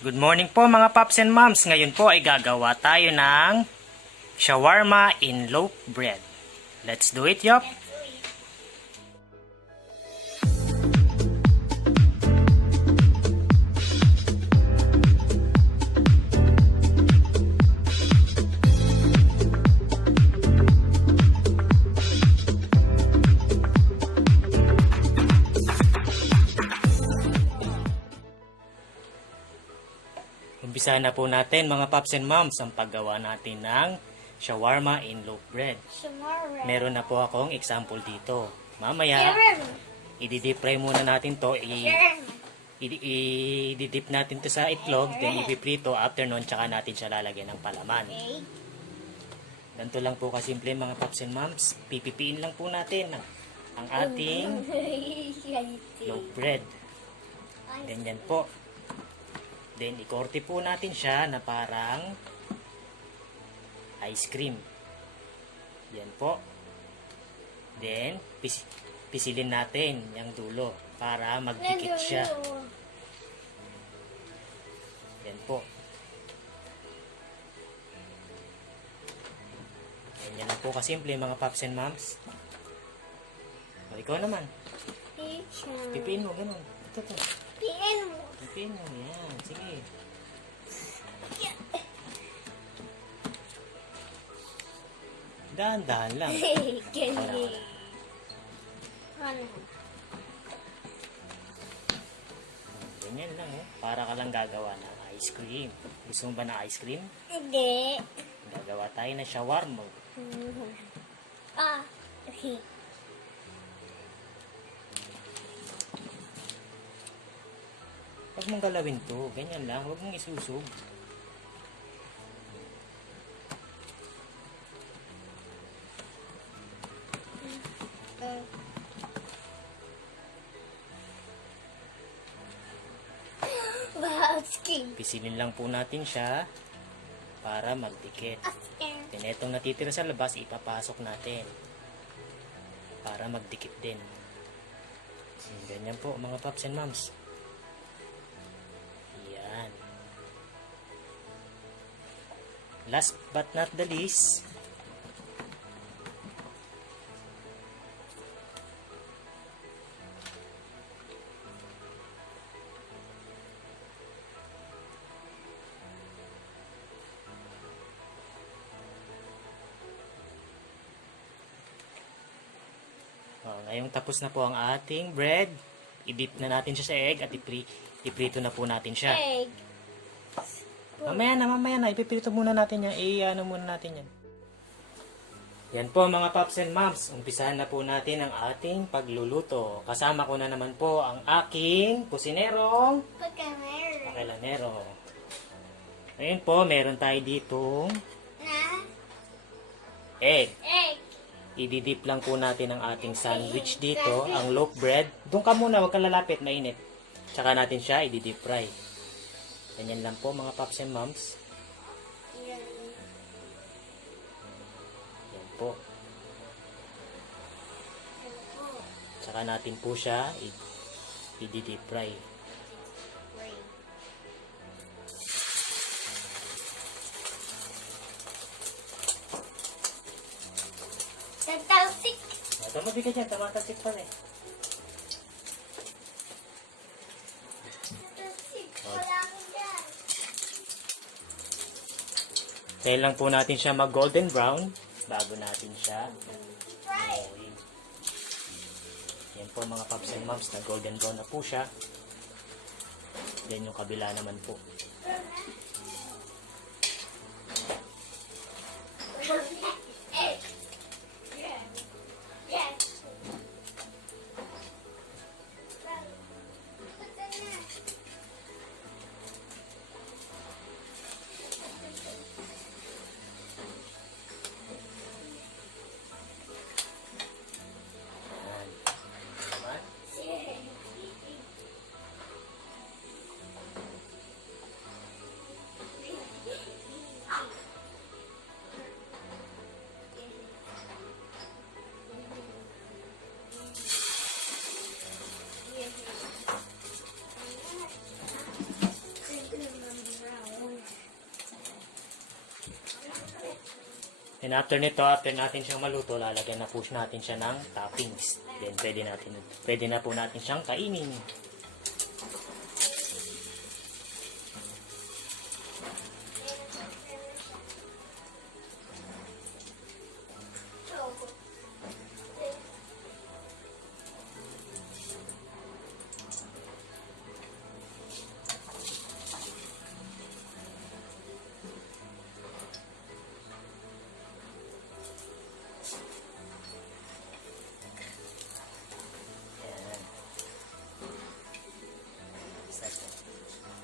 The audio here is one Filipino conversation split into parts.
Good morning po mga paps and moms. Ngayon po ay gagawa tayo ng shawarma in loaf bread. Let's do it, yup! Umpisahan na po natin mga paps and moms ang paggawa natin ng shawarma in loaf bread. Meron na po akong example dito. Mamaya, i-deep fry muna natin to. I-dip natin to sa itlog, then ipiprito. After nun, tsaka natin siya lalagyan ng palaman. Ganito lang po kasimple mga paps and moms. Pipipiin lang po natin ang ating loaf bread. Ganyan po. Then, ikorte po natin siya na parang ice cream. Yan po. Then, pisilin natin yung dulo para magdikit siya. Yan po. Yan lang po kasimple mga paps and moms. O, ikaw naman. Pipiin mo, ganun. Ito. Pipiin mo, yan. Sige. Dahan-dahan lang. Ganyan lang, oh. Para ka lang gagawa ng ice cream. Gusto mo ba ng ice cream? Hindi. Gagawa tayo ng shawarma. Okay. Huwag mong galawin to. Ganyan lang. Huwag mong isusog. Pisilin lang po natin siya para magdikit. Then itong natitira sa labas, ipapasok natin para magdikit din. Ganyan po mga paps and moms. Yan. Last but not the least, ngayong tapos na po ang ating bread, i-dip na natin siya sa egg at iprito na po natin siya. Egg. Mamaya na, ipiprito muna natin yan. Ano muna natin yan. Yan po mga paps and moms, umpisahan na po natin ang ating pagluluto. Kasama ko na naman po ang aking kusinerong pakilanero. Ngayon po, meron tayo ditong egg. I-dip lang po natin ang ating sandwich dito, ang loaf bread. Doon ka muna, huwag kang lalapit, mainit. Tsaka natin siya i-deep fry. Ganyan lang po mga paps and moms. Yan po. Tsaka natin po siya i-deep fry. Tamabi ka dyan, tamatasik pa rin. Tayo lang po natin siya mag golden brown bago natin siya i-oil. Yan po mga paps and moms, na golden brown na po siya. Then yung kabila naman po. Then after nito, after natin siyang maluto, lalagyan na po natin siya ng toppings. Then pwede na po natin siyang kainin.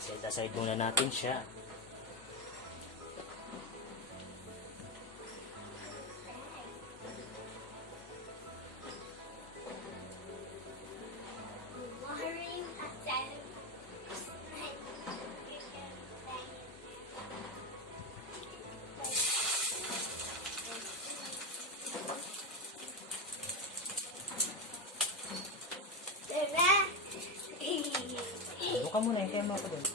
Set aside muna natin siya. Ano ka muna, hintayin mo ako doon.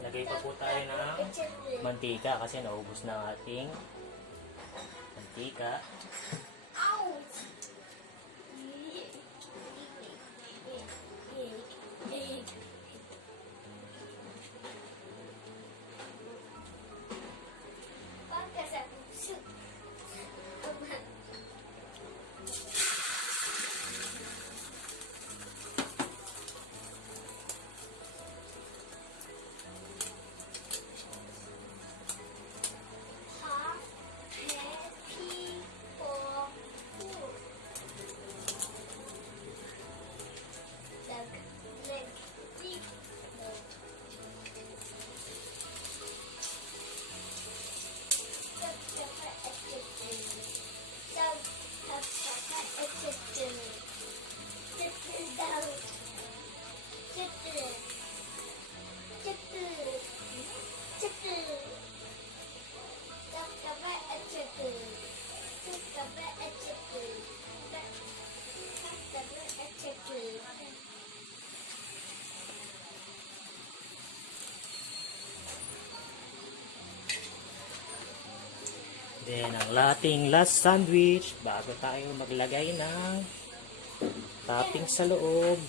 Lagay pa po tayo ng mantika kasi naubos na ang ating mantika. Then, ang ating last sandwich, bago tayo maglagay ng topping sa loob.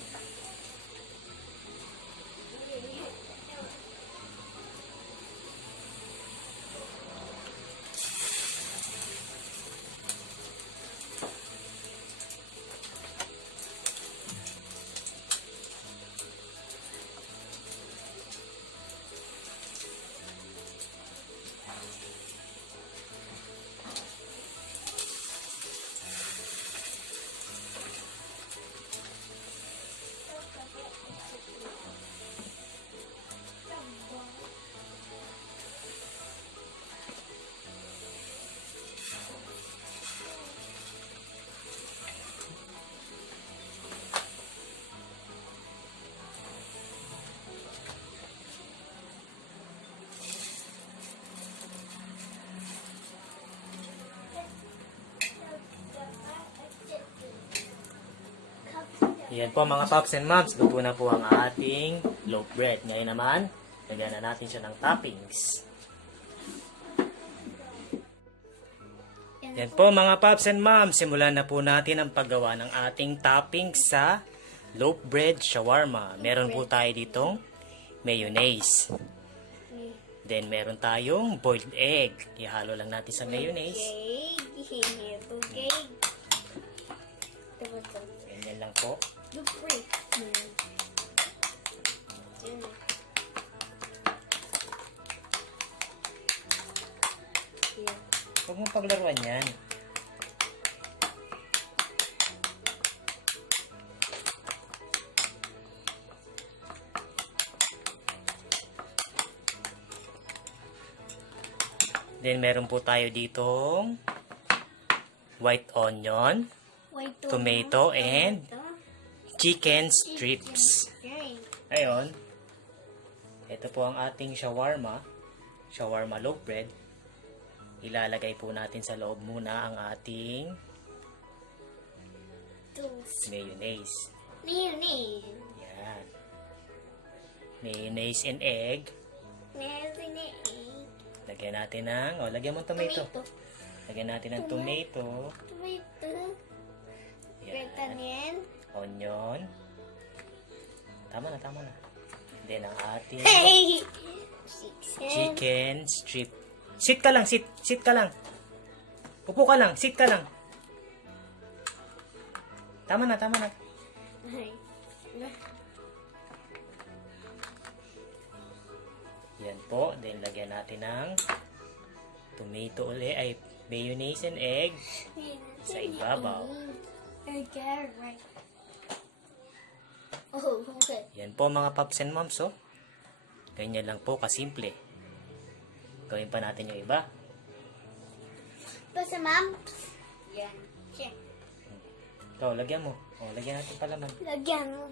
Yan po mga Pops and Moms, luto na po ang ating loaf bread. Ngayon naman, lagyan na natin siya ng toppings. Yan po mga Pops and Moms, simulan na po natin ang paggawa ng ating toppings sa loaf bread shawarma. Meron po tayo ditong mayonnaise. Then meron tayong boiled egg. Ihalo lang natin sa mayonnaise. Ganyan lang po. Huwag mong paglaruan yan. Then, meron po tayo ditong white onion, Wait, tomato, and chicken strips. Ayon. Ito po ang ating shawarma. Shawarma loaf bread. Ilalagay po natin sa loob muna ang ating mayonnaise. Mayonnaise. Yan. Mayonnaise and egg. Mayonnaise. Lagyan natin ng, lagyan mo ng tomato. Lagyan natin ng tomato. Tomato. Red Yan. onion. Onion. Tama na. Then ang ating Hey! chicken strip. Sit ka lang, sit ka lang. Upo ka lang, sit ka lang. Tama na. Yan po. Then, lagyan natin ng tomato ulit, ay mayonnaise and egg sa ibabaw. Okay, right. Oh, okay. Yan po mga paps and moms, oh. Ganyan lang po kasimple. Gawin pa natin yung iba. Basta, ma'am. Yan. Check. Ikaw, lagyan mo. Lagyan natin palaman. Lagyan mo.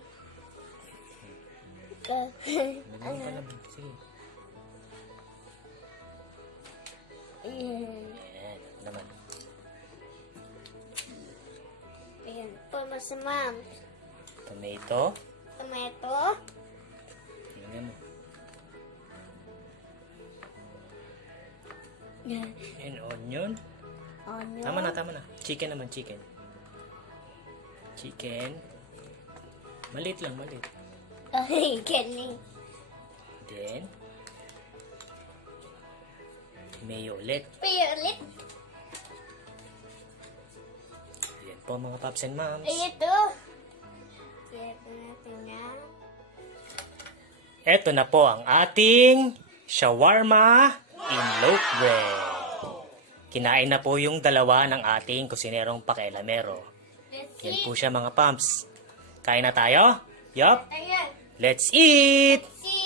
Lagyan mo palaman. Sige. Ayan. Yan. Naman. Ayan po, basta, ma'am. Tomato. Tomato. Lagyan mo. Yan. And onion. Onion. Tama na. Chicken naman, chicken. Chicken. Maliit lang. Ay, galing. Then, mayo ulit. Pero ulit. Yan po mga paps and moms. Ay, ito. Ito natin yan. Eto na po ang ating shawarma in loaf bread. Kinain na po yung dalawa ng ating kusinerong pakialamero. Let's Yan see. po siya mga pumps. Kain na tayo? Yup. Ayan. Let's eat! See.